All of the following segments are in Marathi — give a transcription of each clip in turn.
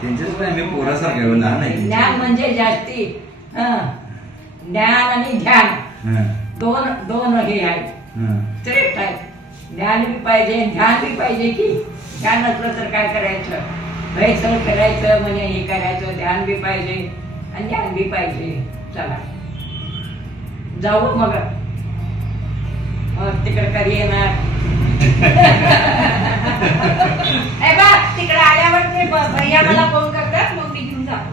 त्यांच्याच पण आम्ही पोरासारखं लहान आहे. ज्ञान म्हणजे जास्ती ज्ञान आणि ध्यान दोन हे आहेत श्रेष्ठ आहेत. ज्ञान बी पाहिजे ध्यान बी पाहिजे की ध्यान नसलं तर काय करायचं भयसळ करायचं म्हणजे हे करायचं. ध्यान बी पाहिजे आणि ज्ञान बी पाहिजे. चला जाऊ मग तिकडे कधी येणार. तिकडे आल्यावर ते भैया मला फोन करतात मग मी घेऊन जातो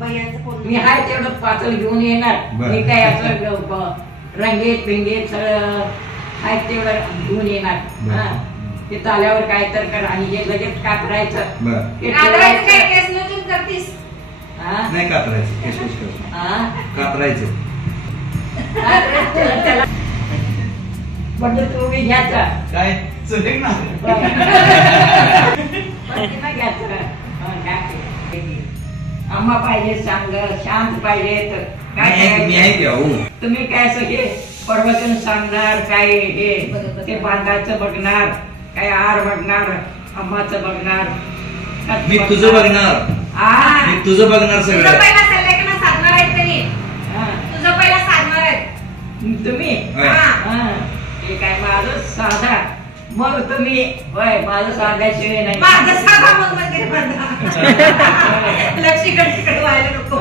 भैयाचा फोन. मी हाय तेवढं पातळ घेऊन येणार. मी काय असं रंगीत पिंगीत सगळं हाय तेवढं घेऊन येणार. ते आल्यावर काय तर कर आणि हे लगेच कातरायचं. काय केस नसून करतीस नाही कातरायचं केस कातरायचं त्याला म्हणजे तुम्ही घ्यायचा काय चुलेक ना आम्हा पाहिजे चांग शांत पाहिजे तर काय तुम्ही काय सगळे प्रवचन सांगणार काय हे ते बांधायचं बघणार काय आर बघणार आम्हाचं बघणार मी तुझं बघणार मी तुझं बघणार सगळं. पहिला सल्लेखना साधणार आहेत तरी तुझं पहिला साधणार आहेत तुम्ही. हे काय माझं साधा मग तुम्ही होय माझं साध्याशिवाय नाही. माझं साधा मग मंदिर लक्ष्मीकडे व्हायला नको.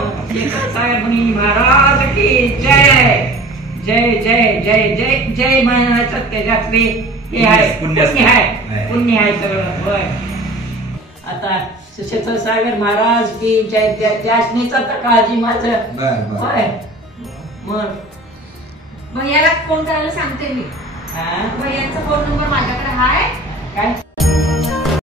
साहेब महाराज की जय जय जय जय जय जय म्हणायचं त्याच्यातले हे आहे पुण्य आहे सगळं. होय आता सुशेश्वर सागर महाराज की जय त्यासनीच आता काळजी माझं होय. मग भैयाला फोन करायला सांगते मी. भैयांचा फोन नंबर माझ्याकडे आहे काय